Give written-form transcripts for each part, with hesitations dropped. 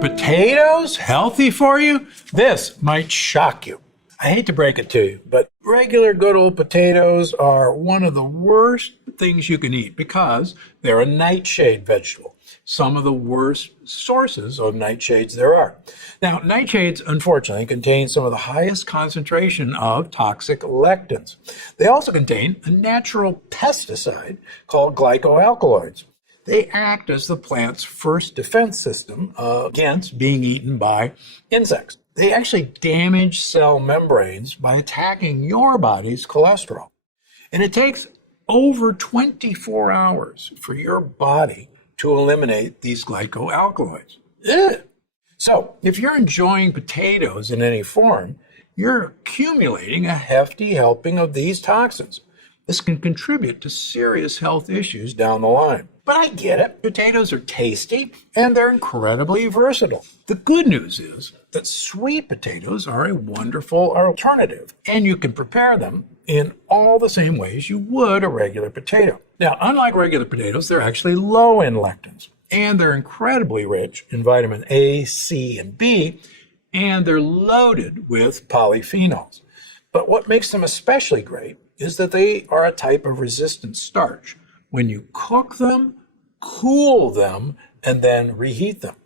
potatoes healthy for you? This might shock you. I hate to break it to you, but regular good old potatoes are one of the worst things you can eat because they're a nightshade vegetable. Some of the worst sources of nightshades there are. Now, nightshades, unfortunately, contain some of the highest concentration of toxic lectins. They also contain a natural pesticide called glycoalkaloids. They act as the plant's first defense system against being eaten by insects. They actually damage cell membranes by attacking your body's cholesterol. And it takes over 24 hours for your body to eliminate these glycoalkaloids. Ugh. So, if you're enjoying potatoes in any form, you're accumulating a hefty helping of these toxins. This can contribute to serious health issues down the line. But I get it. Potatoes are tasty and they're incredibly versatile. The good news is that sweet potatoes are a wonderful alternative, and you can prepare them in all the same ways you would a regular potato. Now, unlike regular potatoes, they're actually low in lectins, and they're incredibly rich in vitamin A, C, and B, and they're loaded with polyphenols. But what makes them especially great is that they are a type of resistant starch. When you cook them, cool them, and then reheat them.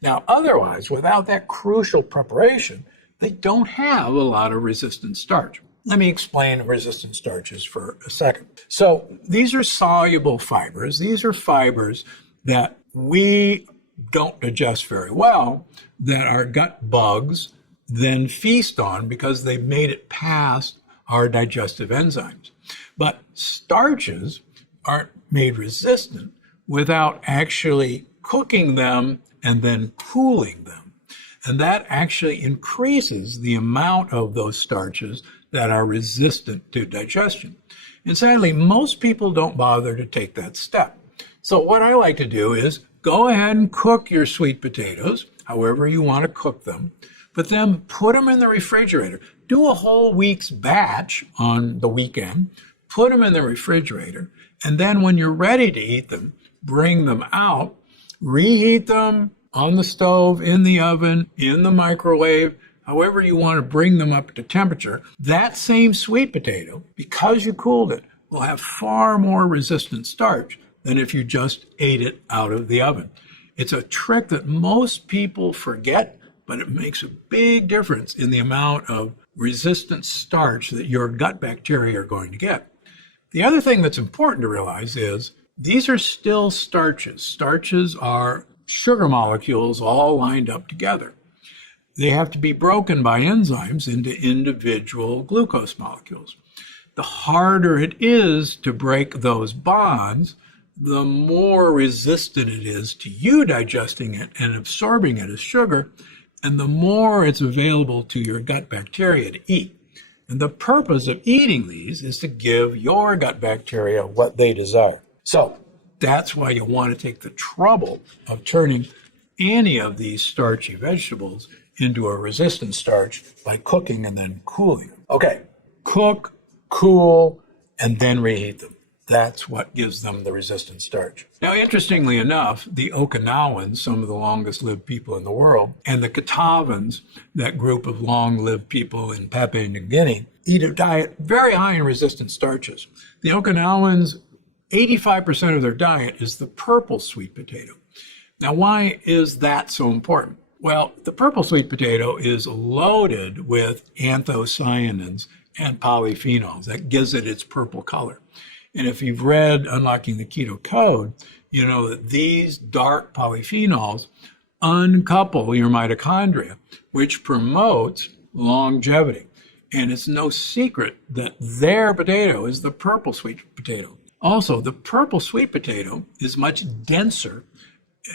Now, otherwise, without that crucial preparation, they don't have a lot of resistant starch. Let me explain resistant starches for a second. So these are soluble fibers. These are fibers that we don't digest very well, that our gut bugs then feast on because they've made it past our digestive enzymes. But starches aren't made resistant without actually cooking them and then cooling them. And that actually increases the amount of those starches that are resistant to digestion. And sadly, most people don't bother to take that step. So what I like to do is go ahead and cook your sweet potatoes, however you want to cook them, but then put them in the refrigerator. Do a whole week's batch on the weekend, put them in the refrigerator, and then when you're ready to eat them, bring them out, reheat them on the stove, in the oven, in the microwave, however you want to bring them up to temperature. That same sweet potato, because you cooled it, will have far more resistant starch than if you just ate it out of the oven. It's a trick that most people forget, but it makes a big difference in the amount of resistant starch that your gut bacteria are going to get. The other thing that's important to realize is these are still starches. Starches are sugar molecules all lined up together. They have to be broken by enzymes into individual glucose molecules. The harder it is to break those bonds, the more resistant it is to you digesting it and absorbing it as sugar, and the more it's available to your gut bacteria to eat. And the purpose of eating these is to give your gut bacteria what they desire. So that's why you want to take the trouble of turning any of these starchy vegetables into a resistant starch by cooking and then cooling them. Okay, cook, cool, and then reheat them. That's what gives them the resistant starch. Now, interestingly enough, the Okinawans, some of the longest lived people in the world, and the Kitavans, that group of long-lived people in Papua New Guinea, eat a diet very high in resistant starches. The Okinawans, 85% of their diet is the purple sweet potato. Now, why is that so important? Well, the purple sweet potato is loaded with anthocyanins and polyphenols. That gives it its purple color. And if you've read Unlocking the Keto Code, you know that these dark polyphenols uncouple your mitochondria, which promotes longevity. And it's no secret that their potato is the purple sweet potato. Also, the purple sweet potato is much denser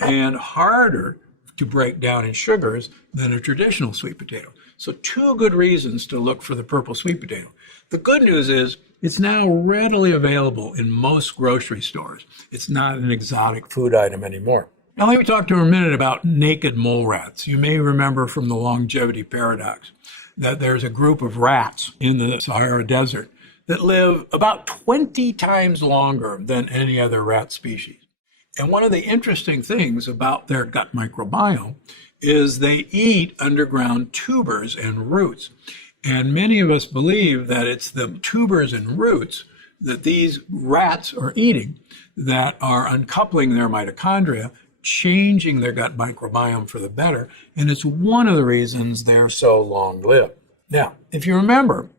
and harder to break down in sugars than a traditional sweet potato. So 2 good reasons to look for the purple sweet potato. The good news is it's now readily available in most grocery stores. It's not an exotic food item anymore. Now let me talk to you a minute about naked mole rats. You may remember from the longevity paradox that there's a group of rats in the Sahara Desert that live about 20 times longer than any other rat species. And one of the interesting things about their gut microbiome is they eat underground tubers and roots. And many of us believe that it's the tubers and roots that these rats are eating that are uncoupling their mitochondria, changing their gut microbiome for the better. And it's one of the reasons they're so long-lived. Now, if you remember,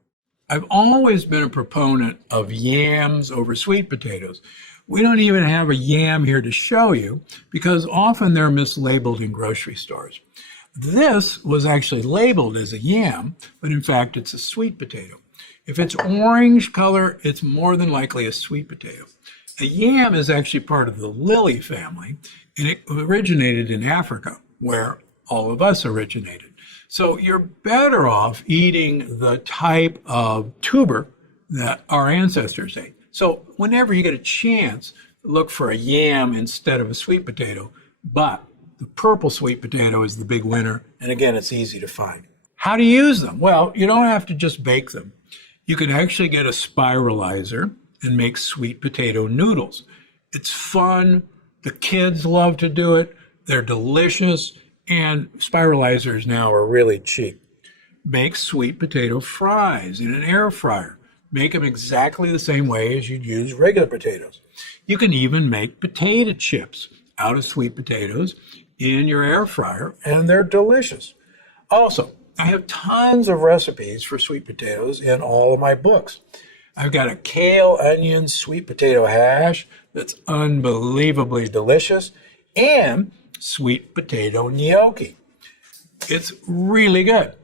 I've always been a proponent of yams over sweet potatoes. We don't even have a yam here to show you because often they're mislabeled in grocery stores. This was actually labeled as a yam, but in fact it's a sweet potato. If it's orange color, it's more than likely a sweet potato. A yam is actually part of the lily family, and it originated in Africa, where all of us originated. So you're better off eating the type of tuber that our ancestors ate. So whenever you get a chance, look for a yam instead of a sweet potato, but the purple sweet potato is the big winner, and again, it's easy to find. How to use them? Well, you don't have to just bake them. You can actually get a spiralizer and make sweet potato noodles. It's fun. The kids love to do it. They're delicious, and spiralizers now are really cheap. Make sweet potato fries in an air fryer. Make them exactly the same way as you'd use regular potatoes. You can even make potato chips out of sweet potatoes in your air fryer, and they're delicious. Also, I have tons of recipes for sweet potatoes in all of my books. I've got a kale, onion, sweet potato hash that's unbelievably delicious, and sweet potato gnocchi. It's really good.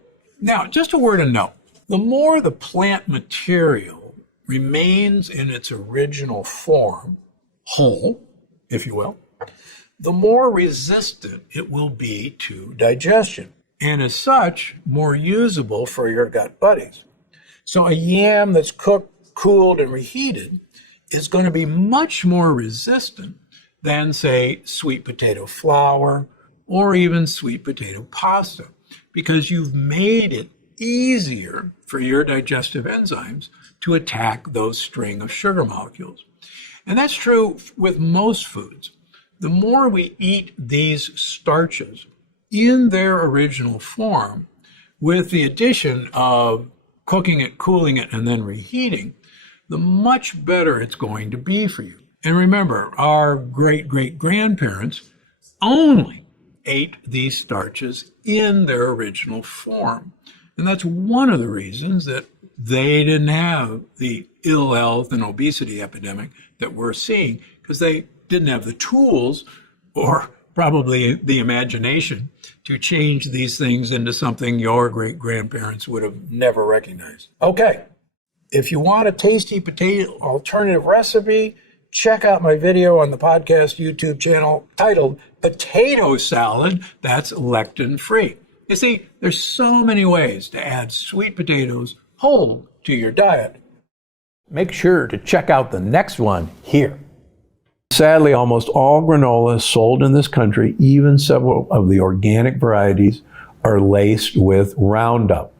Now, just a word of note. The more the plant material remains in its original form, whole, if you will, the more resistant it will be to digestion, and as such, more usable for your gut buddies. So a yam that's cooked, cooled, and reheated is going to be much more resistant than, say, sweet potato flour or even sweet potato pasta, because you've made it easier for your digestive enzymes to attack those string of sugar molecules. And that's true with most foods. The more we eat these starches in their original form, with the addition of cooking it, cooling it, and then reheating, the much better it's going to be for you. And remember, our great-great-grandparents only ate these starches in their original form. And that's one of the reasons that they didn't have the ill health and obesity epidemic that we're seeing, because they didn't have the tools or probably the imagination to change these things into something your great-grandparents would have never recognized. Okay, if you want a tasty potato alternative recipe, check out my video on the podcast YouTube channel titled Potato Salad That's Lectin-Free. You see, there's so many ways to add sweet potatoes whole to your diet. Make sure to check out the next one here. Sadly, almost all granola sold in this country, even several of the organic varieties, are laced with Roundup.